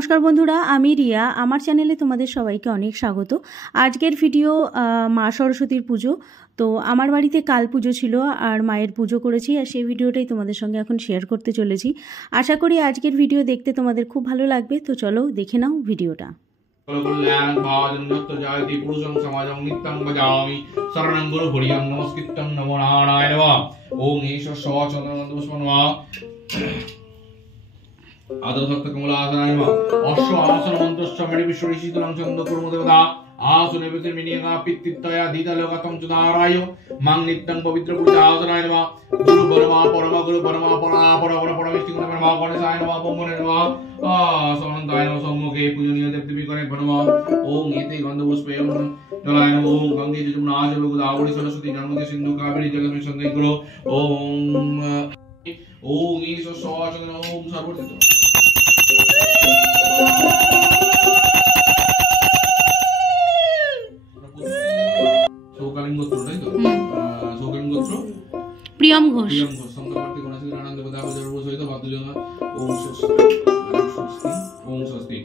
নমস্কার বন্ধুরা, আমি রিয়া। আমার চ্যানেলে তোমাদের সবাইকে অনেক স্বাগত। আজকের ভিডিও মা সরস্বতীর পুজো। তো আমার বাড়িতে কাল পুজো ছিল আর মায়ের পুজো করেছি, আর সেই ভিডিওটাই তোমাদের সঙ্গে এখন শেয়ার করতে চলেছি। আশা করি আজকের ভিডিও দেখতে তোমাদের খুব ভালো লাগবে। তো চলো দেখে নাও ভিডিওটা। আদরভক্ত কমলাসনায় নমঃ। অশ্ব আসন মন্ত্রশ্চ মেরি বিশ্বরি শীতলং ছন্দ কুর্ম দেবতা আসনে বিতে মিনিয়া পিত্তিত্তয়া দিতালোকাতং চুদারায় মাং নিত্যং পবিত্র পূজা আসনায় নমঃ। গুরু পরমা পরমা গুরু পরমা পরা পরমা পরমেষ্টি গুণ নমঃ। গণেশায় নমঃ। পম্মনে নমঃ। সমন্তায় নমঃ। সম্মুখে পূজনীয় দেবদেবী গণে নমঃ। ওম এতে গন্ধপুষ্পে জলায় নমঃ। ওম গঙ্গে যমুনা আজব গোদাবরী সরস্বতী নর্মদে সিন্ধু কাবেরী জলস্মিন সন্দেগ্রো ওম ওম ঈশ সচন্দন ওম সর্বতীর্থ প্রিয়ম ঘোষ ওম স্বস্তি।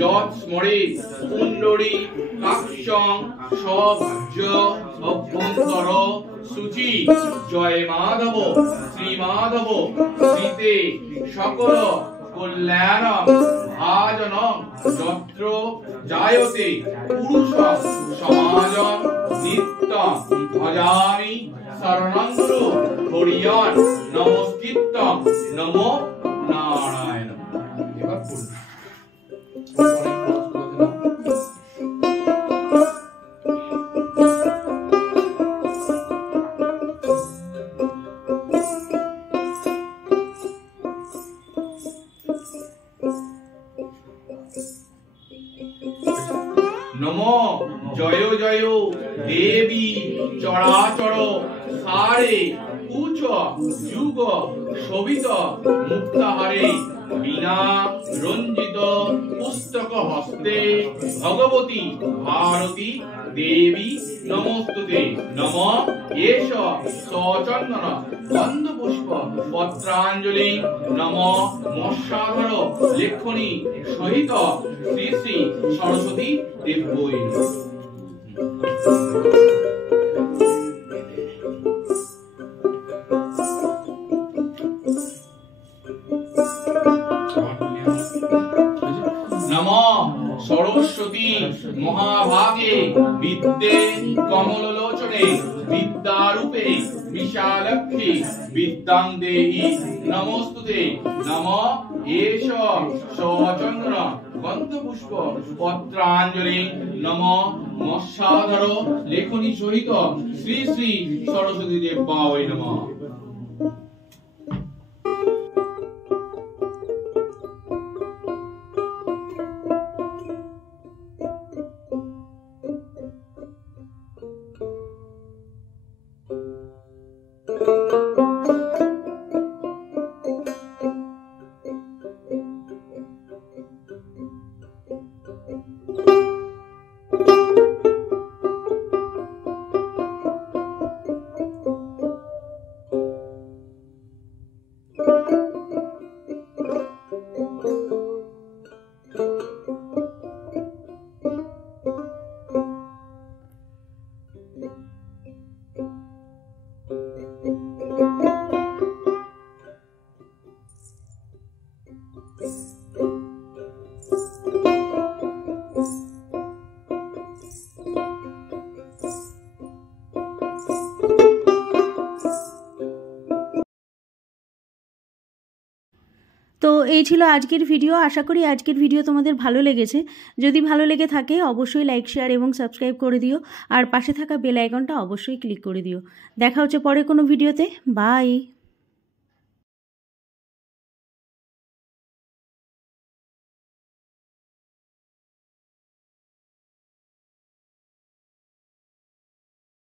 যৎস্মরে কুণ্ডলী কাক্ষং সভাজ্য অভ্যন্তর সূচি জয় মাধব শ্রী মাধব শ্রীতে সকল কল্যাণ ভাজন যত্র জায়তে পুরুষ সমাজম নিত্য ভজামি শরণাঙ্গুরু হরিয়ন নমস্কৃত্যং নমো নারায়ণ। এবার নমো জয় জয় দেবী চরাচর সারে উচ যুগ শোভিত মুক্তাহারে বিনা রঞ্জিত পুস্তক হস্তে ভগবতী ভারতী দেবী নমস্তুতে। নম এষ সচন্দন গন্ধপুষ্প পত্রাঞ্জলি নম মৎস্যাধর লেখনী সহিত শ্রী শ্রী সরস্বতী দেব্যৈ। নম সরস্বতী মহাভাগে বিদ্যে কমললোচনে বিদ্যারূপে বিশালক্ষী বিদ্যাং দেহি নমস্তুতে। নম এষ সচন্দন গন্ধপুষ্প পত্রাঞ্জলি নম মৎস্যাধর লেখনী সহিত শ্রী শ্রী সরস্বতী দেব্যৈ নমঃ। তো এই ছিল আজকের ভিডিও। আশা করি আজকের ভিডিও তোমাদের ভালো লেগেছে। যদি ভালো লেগে থাকে অবশ্যই লাইক, শেয়ার এবং সাবস্ক্রাইব করে দিও। আর পাশে থাকা বেল আইকনটা অবশ্যই ক্লিক করে দিও। দেখা হচ্ছে পরে কোনো ভিডিওতে। বাই।